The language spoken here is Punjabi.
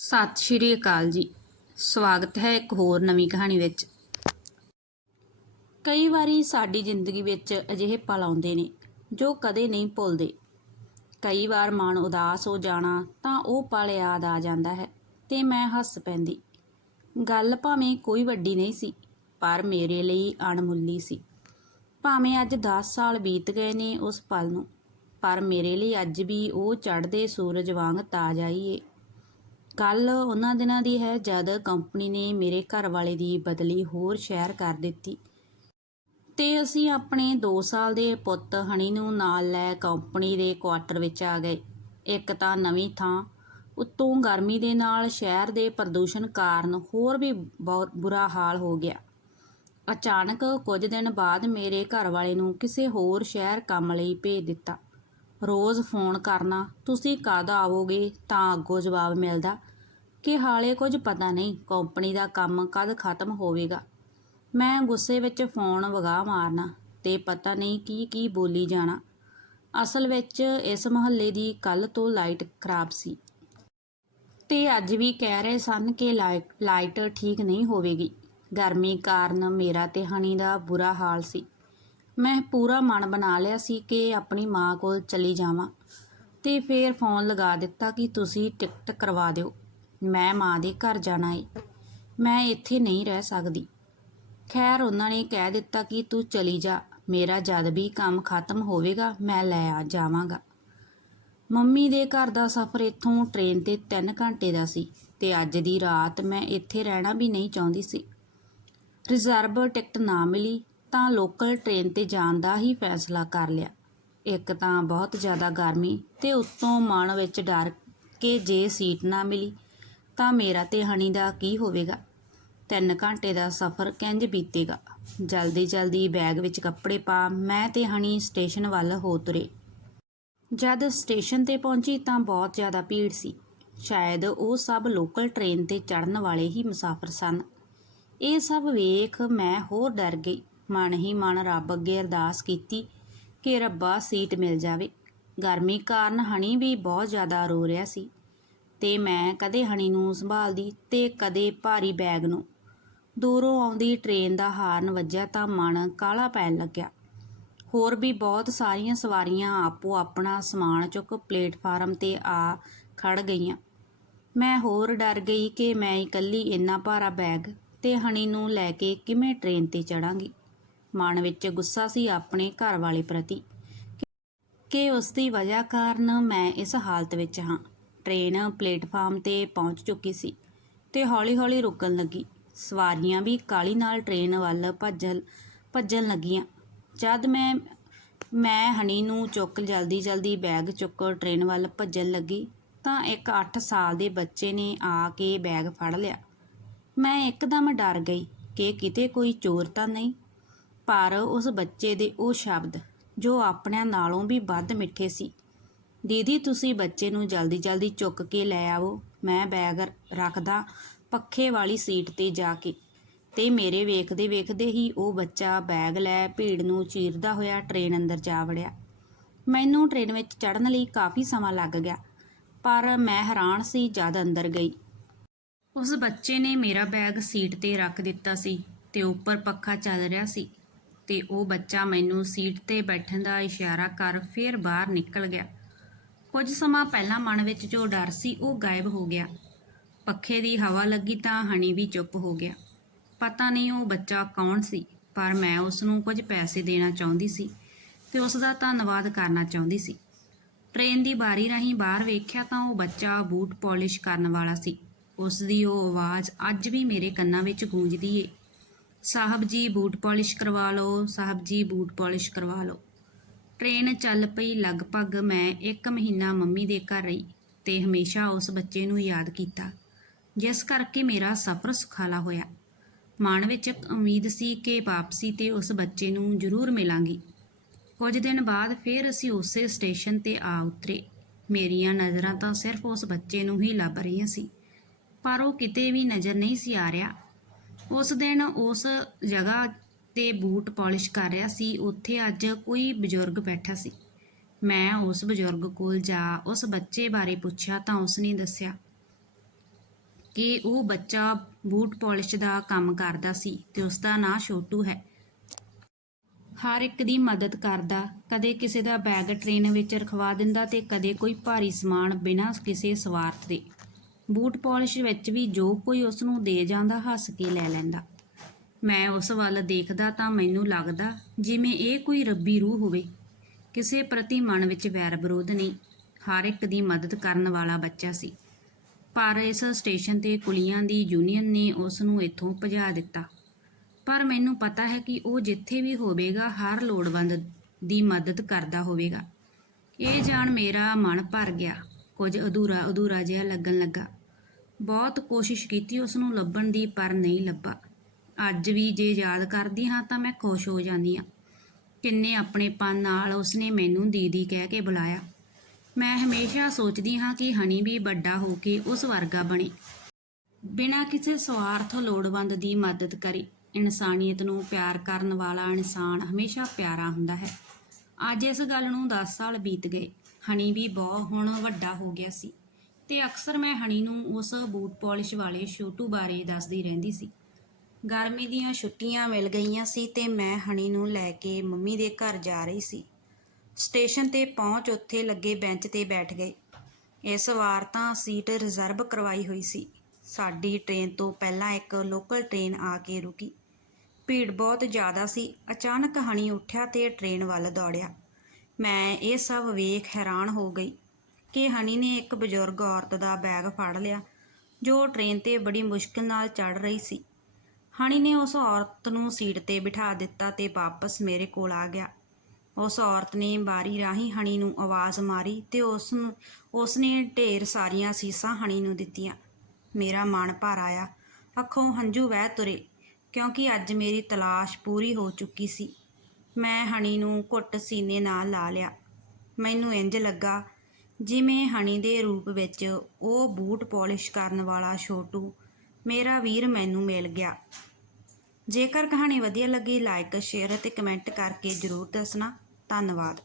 ਸਤਿ ਸ਼੍ਰੀ ਅਕਾਲ ਜੀ। ਸਵਾਗਤ ਹੈ ਇੱਕ ਹੋਰ ਨਵੀਂ ਕਹਾਣੀ ਵਿੱਚ। ਕਈ ਵਾਰੀ ਸਾਡੀ ਜ਼ਿੰਦਗੀ ਵਿੱਚ ਅਜਿਹੇ ਪਲ ਆਉਂਦੇ ਨੇ ਜੋ ਕਦੇ ਨਹੀਂ ਭੁੱਲਦੇ। ਕਈ ਵਾਰ ਮਨ ਉਦਾਸ ਹੋ ਜਾਣਾ ਤਾਂ ਉਹ ਪਲ ਯਾਦ ਆ ਜਾਂਦਾ ਹੈ ਤੇ ਮੈਂ ਹੱਸ ਪੈਂਦੀ। ਗੱਲ ਭਾਵੇਂ ਕੋਈ ਵੱਡੀ ਨਹੀਂ ਸੀ, ਪਰ ਮੇਰੇ ਲਈ ਅਣਮੁੱਲੀ ਸੀ। ਭਾਵੇਂ ਅੱਜ 10 ਸਾਲ ਬੀਤ ਗਏ ਨੇ ਉਸ ਪਲ ਨੂੰ, ਪਰ ਮੇਰੇ ਲਈ ਅੱਜ ਵੀ ਉਹ ਚੜ੍ਹਦੇ ਸੂਰਜ ਵਾਂਗ ਤਾਜ਼ਾ ਹੀ ਏ। ਗੱਲ ਉਹਨਾਂ ਦਿਨਾਂ ਦੀ ਹੈ ਜਦ ਕੰਪਨੀ ਨੇ ਮੇਰੇ ਘਰ ਵਾਲੇ ਦੀ ਬਦਲੀ ਹੋਰ ਸ਼ਹਿਰ ਕਰ ਦਿੱਤੀ। ਤੇ ਅਸੀਂ ਆਪਣੇ 2 ਸਾਲ ਦੇ ਪੁੱਤ ਹਣੀ ਨੂੰ ਨਾਲ ਲੈ ਕੰਪਨੀ ਦੇ ਕੁਆਟਰ ਵਿੱਚ ਆ ਗਏ। ਇੱਕ ਤਾਂ ਨਵੀਂ ਥਾਂ, ਉੱਤੋਂ ਗਰਮੀ ਦੇ ਨਾਲ ਸ਼ਹਿਰ ਦੇ ਪ੍ਰਦੂਸ਼ਣ ਕਾਰਨ ਹੋਰ ਵੀ ਬਹੁਤ ਬੁਰਾ ਹਾਲ ਹੋ ਗਿਆ। ਅਚਾਨਕ ਕੁਝ ਦਿਨ ਬਾਅਦ ਮੇਰੇ ਘਰ ਵਾਲੇ ਨੂੰ ਕਿਸੇ ਹੋਰ ਸ਼ਹਿਰ ਕੰਮ ਲਈ ਭੇਜ ਦਿੱਤਾ। ਰੋਜ਼ ਫੋਨ ਕਰਨਾ, ਤੁਸੀਂ ਕਦ ਆਵੋਗੇ? ਤਾਂ ਅੱਗੋਂ ਜਵਾਬ ਮਿਲਦਾ, ਕਿ ਹਾਲੇ ਕੁਝ ਪਤਾ ਨਹੀਂ, ਕੰਪਨੀ ਦਾ ਕੰਮ ਕਦ ਖਤਮ ਹੋਵੇਗਾ। ਮੈਂ ਗੁੱਸੇ ਵਿੱਚ ਫੋਨ ਵਗਾ ਮਾਰਨਾ ਤੇ ਪਤਾ ਨਹੀਂ ਕੀ ਕੀ ਬੋਲੀ ਜਾਣਾ। ਅਸਲ ਵਿੱਚ ਇਸ ਮੁਹੱਲੇ ਦੀ ਕੱਲ ਤੋਂ ਲਾਈਟ ਖਰਾਬ ਸੀ। ਤੇ ਅੱਜ ਵੀ ਕਹਿ ਰਹੇ ਸਨ ਕਿ ਲਾਈਟ ਲਾਈਟ ਠੀਕ ਨਹੀਂ ਹੋਵੇਗੀ। ਗਰਮੀ ਕਾਰਨ ਮੇਰਾ ਤੇ ਹਣੀ ਦਾ ਬੁਰਾ ਹਾਲ ਸੀ। ਮੈਂ ਪੂਰਾ ਮਨ ਬਣਾ ਲਿਆ ਸੀ ਕਿ ਆਪਣੀ ਮਾਂ ਕੋਲ ਚਲੀ ਜਾਵਾਂ ਤੇ ਫੇਰ ਫੋਨ ਲਗਾ ਦਿੱਤਾ ਕਿ ਤੁਸੀਂ ਟਿਕਟ ਕਰਵਾ ਦਿਓ। ਮੈਂ ਮਾਂ ਦੇ ਘਰ ਜਾਣਾ ਏ। ਮੈਂ ਇੱਥੇ ਨਹੀਂ ਰਹਿ ਸਕਦੀ। ਖੈਰ, ਉਹਨਾਂ ਨੇ ਕਹਿ ਦਿੱਤਾ ਕਿ ਤੂੰ ਚਲੀ ਜਾ। ਮੇਰਾ ਜਦ ਵੀ ਕੰਮ ਖਤਮ ਹੋਵੇਗਾ, ਮੈਂ ਲੈ ਆ ਜਾਵਾਂਗਾ। ਮੰਮੀ ਦੇ ਘਰ ਦਾ ਸਫ਼ਰ ਇੱਥੋਂ ਟ੍ਰੇਨ ਤੇ 3 ਘੰਟੇ ਦਾ ਸੀ ਤੇ ਅੱਜ ਦੀ ਰਾਤ ਮੈਂ ਇੱਥੇ ਰਹਿਣਾ ਵੀ ਨਹੀਂ ਚਾਹੁੰਦੀ ਸੀ। ਰਿਜ਼ਰਵ ਟਿਕਟ ਨਾ ਮਿਲੀ ਤਾਂ ਲੋਕਲ ਟ੍ਰੇਨ ਤੇ ਜਾਣ ਦਾ ਹੀ ਫੈਸਲਾ ਕਰ ਲਿਆ। ਇੱਕ ਤਾਂ ਬਹੁਤ ਜ਼ਿਆਦਾ ਗਰਮੀ ਤੇ ਉੱਤੋਂ ਮਨ ਵਿੱਚ ਡਰ ਕਿ ਜੇ ਸੀਟ ਨਾ ਮਿਲੀ, ਤਾਂ ਮੇਰਾ ਤੇ ਹਣੀ ਦਾ ਕੀ ਹੋਵੇਗਾ? ਤਿੰਨ ਘੰਟੇ ਦਾ ਸਫ਼ਰ ਕਿੰਜ ਬੀਤੇਗਾ? ਜਲਦੀ ਜਲਦੀ ਬੈਗ ਵਿੱਚ ਕੱਪੜੇ ਪਾ, ਮੈਂ ਤੇ ਹਣੀ ਸਟੇਸ਼ਨ ਵੱਲ ਹੋ ਤੁਰੇ। ਜਦ ਸਟੇਸ਼ਨ ਤੇ ਪਹੁੰਚੀ ਤਾਂ ਬਹੁਤ ਜ਼ਿਆਦਾ ਭੀੜ ਸੀ। ਸ਼ਾਇਦ ਉਹ ਸਭ ਲੋਕਲ ਟ੍ਰੇਨ ਤੇ ਚੜਨ ਵਾਲੇ ਹੀ ਮੁਸਾਫਰ ਸਨ। ਇਹ ਸਭ ਵੇਖ ਮੈਂ ਹੋਰ ਡਰ ਗਈ। ਮਨ ਹੀ ਮਨ ਰੱਬ ਅੱਗੇ ਅਰਦਾਸ ਕੀਤੀ ਕਿ ਰੱਬਾ ਸੀਟ ਮਿਲ ਜਾਵੇ। ਗਰਮੀ ਕਾਰਨ ਹਣੀ ਵੀ ਬਹੁਤ ਜ਼ਿਆਦਾ ਰੋ ਰਿਹਾ ਸੀ ਤੇ ਮੈਂ ਕਦੇ ਹਣੀ ਨੂੰ ਸੰਭਾਲਦੀ ਤੇ ਕਦੇ ਭਾਰੀ ਬੈਗ ਨੂੰ। ਦੂਰੋਂ ਆਉਂਦੀ ਟ੍ਰੇਨ ਦਾ ਹਾਰਨ ਵੱਜਿਆ ਤਾਂ ਮਨ ਕਾਲਾ ਪੈਣ ਲੱਗਿਆ। ਹੋਰ ਵੀ ਬਹੁਤ ਸਾਰੀਆਂ ਸਵਾਰੀਆਂ ਆਪੋ ਆਪਣਾ ਸਮਾਨ ਚੁੱਕ ਪਲੇਟਫਾਰਮ ਤੇ ਆ ਖੜ ਗਈਆਂ। ਮੈਂ ਹੋਰ ਡਰ ਗਈ ਕਿ ਮੈਂ ਇਕੱਲੀ ਇੰਨਾ ਭਾਰਾ ਬੈਗ ਤੇ ਹਣੀ ਨੂੰ ਲੈ ਕੇ ਕਿਵੇਂ ਟ੍ਰੇਨ ਤੇ ਚੜਾਂਗੀ। ਮਨ ਵਿੱਚ ਗੁੱਸਾ ਸੀ ਆਪਣੇ ਘਰ ਵਾਲੇ ਪ੍ਰਤੀ। ਕਿ ਉਸ ਦੀ ਵਜ੍ਹਾ ਕਾਰਨ ਮੈਂ ਇਸ ਹਾਲਤ ਵਿੱਚ ਹਾਂ। ਟ੍ਰੇਨ ਪਲੇਟਫਾਰਮ ਤੇ ਪਹੁੰਚ ਚੁੱਕੀ ਸੀ ਤੇ ਹੌਲੀ-ਹੌਲੀ ਰੁਕਣ ਲੱਗੀ। ਸਵਾਰੀਆਂ ਵੀ ਕਾਲੀ ਨਾਲ ਟ੍ਰੇਨ ਵੱਲ ਭੱਜਣ ਭੱਜਣ ਲੱਗੀਆਂ। ਜਦ ਮੈਂ ਮੈਂ ਹਣੀ ਨੂੰ ਚੁੱਕ ਜਲਦੀ-ਜਲਦੀ ਬੈਗ ਚੁੱਕ ਟ੍ਰੇਨ ਵੱਲ ਭੱਜਣ ਲੱਗੀ ਤਾਂ ਇੱਕ 8 ਸਾਲ ਦੇ ਬੱਚੇ ਨੇ ਆ ਕੇ ਬੈਗ ਫੜ ਲਿਆ। ਮੈਂ ਇੱਕਦਮ ਡਰ ਗਈ ਕਿ ਕਿਤੇ ਕੋਈ ਚੋਰ ਤਾਂ ਨਹੀਂ। ਪਰ ਉਸ ਬੱਚੇ ਦੇ ਉਹ ਸ਼ਬਦ, ਜੋ ਆਪਣਿਆਂ ਨਾਲੋਂ ਵੀ ਵੱਧ ਮਿੱਠੇ ਸੀ। ਦੀਦੀ, ਤੁਸੀਂ ਬੱਚੇ ਨੂੰ ਜਲਦੀ-ਜਲਦੀ ਚੁੱਕ ਕੇ ਲੈ ਆਵੋ। ਮੈਂ ਬੈਗ ਰੱਖਦਾ ਪੱਖੇ ਵਾਲੀ ਸੀਟ ਤੇ ਜਾ ਕੇ। ਤੇ ਮੇਰੇ ਵੇਖਦੇ ਵੇਖਦੇ ਹੀ ਉਹ ਬੱਚਾ ਬੈਗ ਲੈ ਭੀੜ ਨੂੰ ਚੀਰਦਾ ਹੋਇਆ ਟ੍ਰੇਨ ਅੰਦਰ ਜਾ ਵੜਿਆ। ਮੈਨੂੰ ਟ੍ਰੇਨ ਵਿੱਚ ਚੜ੍ਹਨ ਲਈ ਕਾਫੀ ਸਮਾਂ ਲੱਗ ਗਿਆ, ਪਰ ਮੈਂ ਹੈਰਾਨ ਸੀ ਜਦ ਅੰਦਰ ਗਈ। ਉਸ ਬੱਚੇ ਨੇ ਮੇਰਾ ਬੈਗ ਸੀਟ ਤੇ ਰੱਖ ਦਿੱਤਾ ਸੀ ਤੇ ਉੱਪਰ ਪੱਖਾ ਚੱਲ ਰਿਹਾ ਸੀ। ਤੇ ਉਹ ਬੱਚਾ ਮੈਨੂੰ ਸੀਟ ਤੇ ਬੈਠਣ ਦਾ ਇਸ਼ਾਰਾ ਕਰ ਫਿਰ ਬਾਹਰ ਨਿਕਲ ਗਿਆ। ਕੁਝ ਸਮਾਂ ਪਹਿਲਾਂ ਮਨ ਵਿੱਚ ਜੋ ਡਰ ਸੀ ਉਹ ਗਾਇਬ ਹੋ ਗਿਆ। ਪੱਖੇ ਦੀ ਹਵਾ ਲੱਗੀ ਤਾਂ ਹਣੀ ਵੀ ਚੁੱਪ ਹੋ ਗਿਆ। ਪਤਾ ਨਹੀਂ ਉਹ ਬੱਚਾ ਕੌਣ ਸੀ, ਪਰ ਮੈਂ ਉਸ ਨੂੰ ਕੁਝ ਪੈਸੇ ਦੇਣਾ ਚਾਹੁੰਦੀ ਸੀ ਤੇ ਉਸ ਦਾ ਧੰਨਵਾਦ ਕਰਨਾ ਚਾਹੁੰਦੀ ਸੀ। ਟ੍ਰੇਨ ਦੀ ਬਾਰੀ ਰਾਹੀਂ ਬਾਹਰ ਵੇਖਿਆ ਤਾਂ ਉਹ ਬੱਚਾ ਬੂਟ ਪਾਲਿਸ਼ ਕਰਨ ਵਾਲਾ ਸੀ। ਉਸ ਦੀ ਉਹ ਆਵਾਜ਼ ਅੱਜ ਵੀ ਮੇਰੇ ਕੰਨਾਂ ਵਿੱਚ ਗੂੰਜਦੀ ਏ। ਸਾਹਿਬ ਜੀ ਬੂਟ ਪਾਲਿਸ਼ ਕਰਵਾ ਲਓ, ਸਾਹਿਬ ਜੀ ਬੂਟ ਪਾਲਿਸ਼ ਕਰਵਾ ਲਓ। ਟ੍ਰੇਨ ਚੱਲ ਪਈ ਲਗਭਗ ਮੈਂ 1 ਮਹੀਨਾ ਮੰਮੀ ਦੇ ਘਰ ਰਹੀ ਤੇ ਹਮੇਸ਼ਾ ਉਸ ਬੱਚੇ ਨੂੰ ਯਾਦ ਕੀਤਾ, ਜਿਸ ਕਰਕੇ ਮੇਰਾ ਸਫ਼ਰ ਸੁਖਾਲਾ ਹੋਇਆ। ਮਨ ਵਿੱਚ ਇੱਕ ਉਮੀਦ ਸੀ ਕਿ ਵਾਪਸੀ ਤੇ ਉਸ ਬੱਚੇ ਨੂੰ ਜ਼ਰੂਰ ਮਿਲਾਂਗੀ। ਕੁਝ ਦਿਨ ਬਾਅਦ ਫਿਰ ਅਸੀਂ ਉਸੇ ਸਟੇਸ਼ਨ ਤੇ ਆ ਉਤਰੇ। ਮੇਰੀਆਂ ਨਜ਼ਰਾਂ ਤਾਂ ਸਿਰਫ ਉਸ ਬੱਚੇ ਨੂੰ ਹੀ ਲੱਭ ਰਹੀਆਂ ਸੀ, ਪਰ ਉਹ ਕਿਤੇ ਵੀ ਨਜ਼ਰ ਨਹੀਂ ਸੀ ਆ ਰਿਹਾ। ਉਸ ਦਿਨ ਉਸ ਜਗ੍ਹਾ ਤੇ ਬੂਟ ਪਾਲਿਸ਼ ਕਰ ਰਿਹਾ ਸੀ। ਉੱਥੇ ਅੱਜ ਕੋਈ ਬਜ਼ੁਰਗ ਬੈਠਾ ਸੀ। ਮੈਂ ਉਸ ਬਜ਼ੁਰਗ ਕੋਲ ਜਾ ਉਸ ਬੱਚੇ ਬਾਰੇ ਪੁੱਛਿਆ ਤਾਂ ਉਸਨੇ ਦੱਸਿਆ ਕਿ ਉਹ ਬੱਚਾ ਬੂਟ ਪਾਲਿਸ਼ ਦਾ ਕੰਮ ਕਰਦਾ ਸੀ ਤੇ ਉਸ ਦਾ ਨਾਂ ਛੋਟੂ ਹੈ। ਹਰ ਇੱਕ ਦੀ ਮਦਦ ਕਰਦਾ, ਕਦੇ ਕਿਸੇ ਦਾ ਬੈਗ ਟ੍ਰੇਨ ਵਿੱਚ ਰਖਵਾ ਦਿੰਦਾ ਤੇ ਕਦੇ ਕੋਈ ਭਾਰੀ ਸਮਾਨ ਬਿਨਾਂ ਕਿਸੇ ਸਵਾਰਥ ਦੇ। ਬੂਟ ਪਾਲਿਸ਼ ਵਿੱਚ ਵੀ ਜੋ ਕੋਈ ਉਸ ਨੂੰ ਦੇ ਜਾਂਦਾ ਹੱਸ ਕੇ ਲੈ ਲੈਂਦਾ। ਮੈਂ ਉਸ ਵੱਲ ਦੇਖਦਾ ਤਾਂ ਮੈਨੂੰ ਲੱਗਦਾ ਜਿਵੇਂ ਇਹ ਕੋਈ ਰੱਬੀ ਰੂਹ ਹੋਵੇ। ਕਿਸੇ ਪ੍ਰਤੀ ਮਨ ਵਿੱਚ ਵੈਰ ਵਿਰੋਧ ਨਹੀਂ, ਹਰ ਇੱਕ ਦੀ ਮਦਦ ਕਰਨ ਵਾਲਾ ਬੱਚਾ ਸੀ। ਪਰ ਇਸ ਸਟੇਸ਼ਨ ਤੇ ਕੁਲੀਆਂ ਦੀ ਯੂਨੀਅਨ ਨੇ ਉਸ ਨੂੰ ਇੱਥੋਂ ਭਜਾ ਦਿੱਤਾ। ਪਰ ਮੈਨੂੰ ਪਤਾ ਹੈ ਕਿ ਉਹ ਜਿੱਥੇ ਵੀ ਹੋਵੇਗਾ, ਹਰ ਲੋੜਵੰਦ ਦੀ ਮਦਦ ਕਰਦਾ ਹੋਵੇਗਾ। ਇਹ ਜਾਣ ਮੇਰਾ ਮਨ ਭਰ ਗਿਆ। ਕੁਝ ਅਧੂਰਾ ਅਧੂਰਾ ਜਿਹਾ ਲੱਗਣ ਲੱਗਾ। ਬਹੁਤ ਕੋਸ਼ਿਸ਼ ਕੀਤੀ ਉਸ ਨੂੰ ਲੱਭਣ ਦੀ, ਪਰ ਨਹੀਂ ਲੱਭਾ। ਅੱਜ ਵੀ ਜੇ ਯਾਦ ਕਰਦੀ ਹਾਂ ਤਾਂ ਮੈਂ ਖੁਸ਼ ਹੋ ਜਾਂਦੀ ਹਾਂ। ਕਿੰਨੇ ਆਪਣੇਪਨ ਨਾਲ ਉਸਨੇ ਮੈਨੂੰ ਦੀਦੀ ਕਹਿ ਕੇ ਬੁਲਾਇਆ। ਮੈਂ ਹਮੇਸ਼ਾ ਸੋਚਦੀ ਹਾਂ ਕਿ ਹਨੀ ਵੀ ਵੱਡਾ ਹੋ ਕੇ ਉਸ ਵਰਗਾ ਬਣੇ। ਬਿਨਾਂ ਕਿਸੇ ਸਵਾਰਥ ਲੋੜਵੰਦ ਦੀ ਮਦਦ ਕਰੇ। ਇਨਸਾਨੀਅਤ ਨੂੰ ਪਿਆਰ ਕਰਨ ਵਾਲਾ ਇਨਸਾਨ ਹਮੇਸ਼ਾ ਪਿਆਰਾ ਹੁੰਦਾ ਹੈ। ਅੱਜ ਇਸ ਗੱਲ ਨੂੰ 10 ਸਾਲ ਬੀਤ ਗਏ। ਹਨੀ ਵੀ ਬਹੁਤ ਹੁਣ ਵੱਡਾ ਹੋ ਗਿਆ ਸੀ। ਤੇ ਅਕਸਰ ਮੈਂ ਹਨੀ ਨੂੰ ਉਸ ਬੂਟ ਪਾਲਿਸ਼ ਵਾਲੇ ਛੋਟੂ ਬਾਰੇ ਦੱਸਦੀ ਰਹਿੰਦੀ ਸੀ। ਗਰਮੀ ਦੀਆਂ ਛੁੱਟੀਆਂ ਮਿਲ ਗਈਆਂ ਸੀ ਤੇ ਮੈਂ ਹਨੀ ਨੂੰ ਲੈ ਕੇ ਮੰਮੀ ਦੇ ਘਰ ਜਾ ਰਹੀ ਸੀ। ਸਟੇਸ਼ਨ ਤੇ ਪਹੁੰਚ ਉੱਥੇ ਲੱਗੇ ਬੈਂਚ ਤੇ ਬੈਠ ਗਏ। ਇਸ ਵਾਰ ਤਾਂ ਸੀਟ ਰਿਜ਼ਰਵ ਕਰਵਾਈ ਹੋਈ ਸੀ। ਸਾਡੀ ਟ੍ਰੇਨ ਤੋਂ ਪਹਿਲਾਂ ਇੱਕ ਲੋਕਲ ਟ੍ਰੇਨ ਆ ਕੇ ਰੁਕੀ। ਭੀੜ ਬਹੁਤ ਜ਼ਿਆਦਾ ਸੀ। ਅਚਾਨਕ ਹਣੀ ਉੱਠਿਆ ਤੇ ਟ੍ਰੇਨ ਵੱਲ ਦੌੜਿਆ। ਮੈਂ ਇਹ ਸਭ ਵੇਖ ਹੈਰਾਨ ਹੋ ਗਈ। ਕਿ ਹਨੀ ਨੇ ਇੱਕ ਬਜ਼ੁਰਗ ਔਰਤ ਦਾ ਬੈਗ ਫੜ ਲਿਆ, ਜੋ ਟ੍ਰੇਨ ਤੇ ਬੜੀ ਮੁਸ਼ਕਿਲ ਨਾਲ ਚੜ ਰਹੀ ਸੀ। ਹਣੀ ਨੇ ਉਸ ਔਰਤ ਨੂੰ ਸੀਟ ਤੇ ਬਿਠਾ ਦਿੱਤਾ ਤੇ ਵਾਪਸ ਮੇਰੇ ਕੋਲ ਆ ਗਿਆ। ਉਸ ਔਰਤ ਨੇ ਬਾਰੀ ਰਾਹੀਂ ਹਣੀ ਨੂੰ ਆਵਾਜ਼ ਮਾਰੀ ਤੇ ਉਸ ਨੂੰ, ਉਸ ਨੇ ਢੇਰ ਸਾਰੀਆਂ ਸੀਸਾਂ ਹਣੀ ਨੂੰ ਦਿੱਤੀਆਂ। ਮੇਰਾ ਮਨ ਭਰ ਆਇਆ। ਅੱਖੋਂ ਹੰਝੂ ਵਹਿ ਤੁਰੇ, ਕਿਉਂਕਿ ਅੱਜ ਮੇਰੀ ਤਲਾਸ਼ ਪੂਰੀ ਹੋ ਚੁੱਕੀ ਸੀ। ਮੈਂ ਹਣੀ ਨੂੰ ਘੁੱਟ ਸੀਨੇ ਨਾਲ ਲਾ ਲਿਆ। ਮੈਨੂੰ ਇੰਜ ਲੱਗਾ ਜਿਵੇਂ ਹਣੀ ਦੇ ਰੂਪ ਵਿੱਚ ਉਹ ਬੂਟ ਪਾਲਿਸ਼ ਕਰਨ ਵਾਲਾ ਛੋਟੂ ਮੇਰਾ ਵੀਰ ਮੈਨੂੰ ਮਿਲ ਗਿਆ। ਜੇਕਰ ਕਹਾਣੀ ਵਧੀਆ ਲੱਗੀ ਲਾਈਕ ਸ਼ੇਅਰ ਅਤੇ ਕਮੈਂਟ ਕਰਕੇ ਜਰੂਰ ਦੱਸਣਾ। ਧੰਨਵਾਦ।